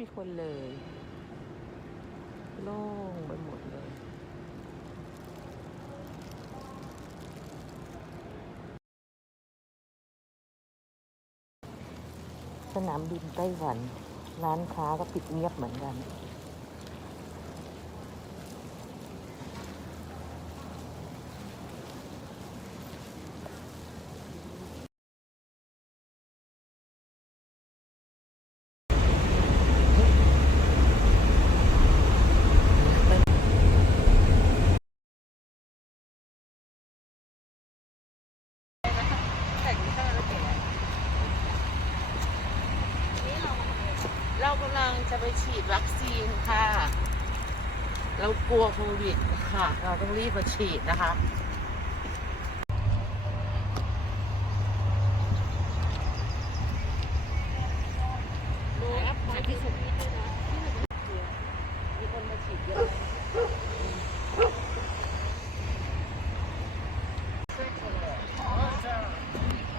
มีคนเลย โล่งไปหมดเลยสนามบินไต้หวัน ร้านค้าก็ปิดเงียบเหมือนกัน กำลังจะไปฉีดวัคซีนค่ะ เรากลัวโควิดค่ะ เราต้องรีบมาฉีดนะคะ มีคนมาฉีดเยอะ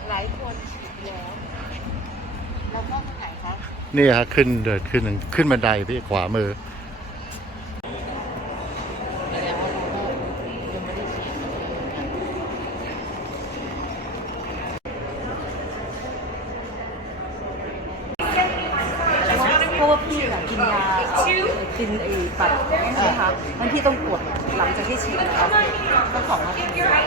หลายคนฉีดแล้วเราเข้าทางไหนคะ นี่ฮะขึ้นเดินขึ้นขึ้นบันไดพี่ขวามือแล้วเราพราะว่าพี่อะกินยากินไอ้ปัดใช่ไหมคะมันพี่ต้องกดหลังจากที่ฉีดนะคะต้องของนาทีนา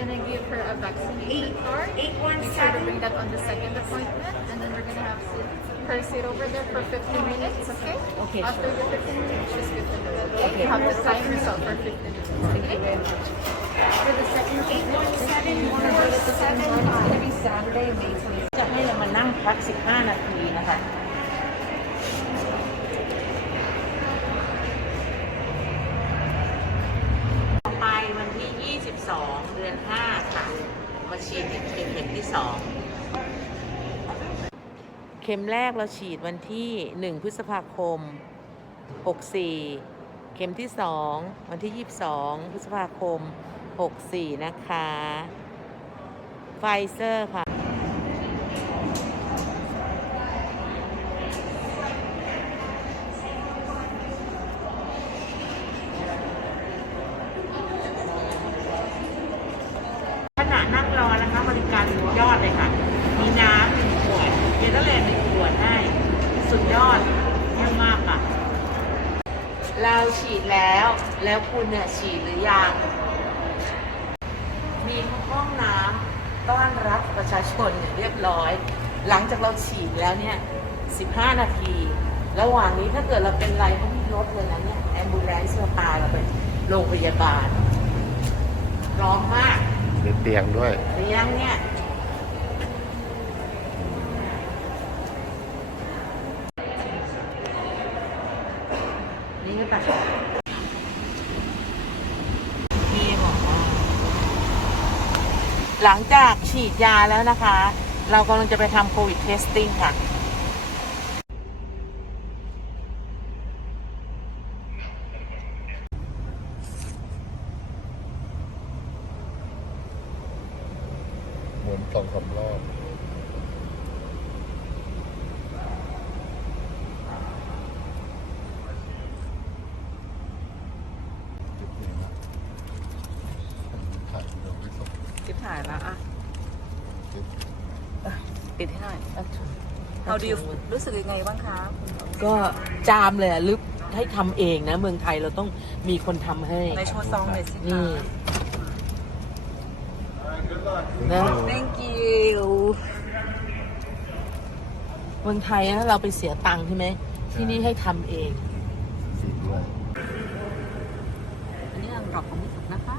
gonna give her a vaccination eight, card. eight one Make sure to bring seven, that on the second appointment, and then we're gonna have sit, her sit over there for 15 minutes, okay? Okay, After the 15 minutes, she's good to go. Okay. You have to time yourself for 15 minutes, okay? For the second appointment, seven, you one wanna four do it at the same seven time? It's เข็มเข็มที่2เข็มแรกเราฉีดวันที่ 1 พฤษภาคม 64 เข็มที่ 2 วันที่ 22 พฤษภาคม 64 นะคะ ไฟเซอร์ค่ะ ขณะนั่งรอนะคะ บริการสุดยอดเลยค่ะ มีน้ำหนึ่งขวดเนเธอร์แลนด์หนึ่งขวดให้สุดยอดเยี่ย มมากค่ะ เราฉีดแล้ว แล้วคุณเนี่ยฉีดหรือยัง มีห้องน้ำต้อนรับประชาชนอย่างเรียบร้อย หลังจากเราฉีดแล้วเนี่ย 15 นาที ระหว่างนี้ถ้าเกิดเราเป็นไรเขามีรถเลยนะเนี่ยแอมบูเลนซ์มาพาเราไปโรงพยาบาล พร้อมมากมีเตียงด้วยเลี้ยงเนี่ย นี่ก็ตัดพี่บอกว่าหลังจากฉีดยาแล้วนะคะ เรากำลังจะไปทำโควิดเทสติ้งค่ะหมุนสองสามรอบถ่ายเดี๋ยวไปส่ง ติด ถ่ายแล้วอะติดให้หน่อยเอาถุงเราดีอถุงมือรู้สึกยังไงบ้างคะก็จามเลยอะลึกให้ทำเองนะ เมืองไทยเราต้องมีคนทำให้ในโชว์ซองหน่อยสินี่คะนะ thank you เมืองไทยนะเราไปเสียตังค์ใช่ไหม ที่นี่ให้ทำเองสีด้วยอันนี้เรากรอบของที่สุดนะคะ